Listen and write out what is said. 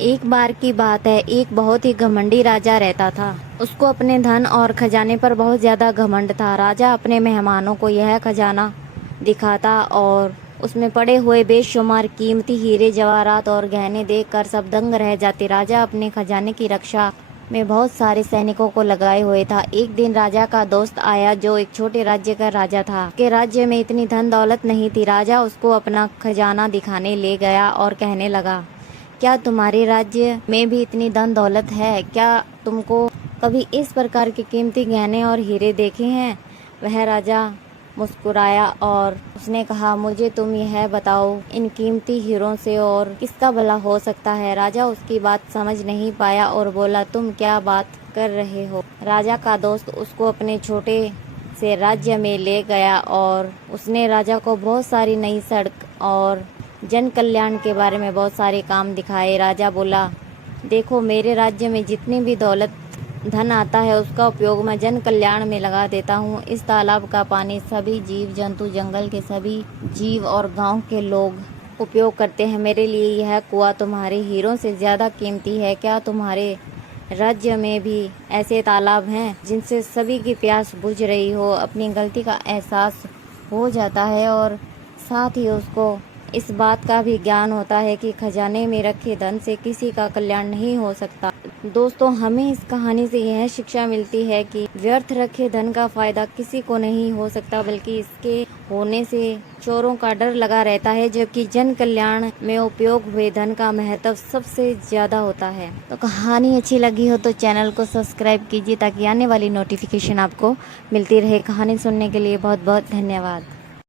एक बार की बात है, एक बहुत ही घमंडी राजा रहता था। उसको अपने धन और खजाने पर बहुत ज्यादा घमंड था। राजा अपने मेहमानों को यह खजाना दिखाता और उसमें पड़े हुए बेशुमार कीमती हीरे जवाहरात और गहने देखकर सब दंग रह जाते। राजा अपने खजाने की रक्षा में बहुत सारे सैनिकों को लगाए हुए था। एक दिन राजा का दोस्त आया जो एक छोटे राज्य का राजा था। के राज्य में इतनी धन दौलत नहीं थी। राजा उसको अपना खजाना दिखाने ले गया और कहने लगा, क्या तुम्हारे राज्य में भी इतनी धन दौलत है? क्या तुमको कभी इस प्रकार के कीमती गहने और हीरे देखे हैं? वह राजा मुस्कुराया और उसने कहा, मुझे तुम यह बताओ, इन कीमती हीरों से और किसका भला हो सकता है? राजा उसकी बात समझ नहीं पाया और बोला, तुम क्या बात कर रहे हो? राजा का दोस्त उसको अपने छोटे से राज्य में ले गया और उसने राजा को बहुत सारी नई सड़क और जन कल्याण के बारे में बहुत सारे काम दिखाए। राजा बोला, देखो, मेरे राज्य में जितनी भी दौलत धन आता है उसका उपयोग मैं जन कल्याण में लगा देता हूँ। इस तालाब का पानी सभी जीव जंतु, जंगल के सभी जीव और गांव के लोग उपयोग करते हैं। मेरे लिए यह कुआं तुम्हारे हीरों से ज्यादा कीमती है। क्या तुम्हारे राज्य में भी ऐसे तालाब हैं जिनसे सभी की प्यास बुझ रही हो? अपनी गलती का एहसास हो जाता है और साथ ही उसको इस बात का भी ज्ञान होता है कि खजाने में रखे धन से किसी का कल्याण नहीं हो सकता। दोस्तों, हमें इस कहानी से यह शिक्षा मिलती है कि व्यर्थ रखे धन का फायदा किसी को नहीं हो सकता, बल्कि इसके होने से चोरों का डर लगा रहता है, जबकि जन कल्याण में उपयोग हुए धन का महत्व सबसे ज्यादा होता है। तो कहानी अच्छी लगी हो तो चैनल को सब्सक्राइब कीजिए ताकि आने वाली नोटिफिकेशन आपको मिलती रहे। कहानी सुनने के लिए बहुत बहुत धन्यवाद।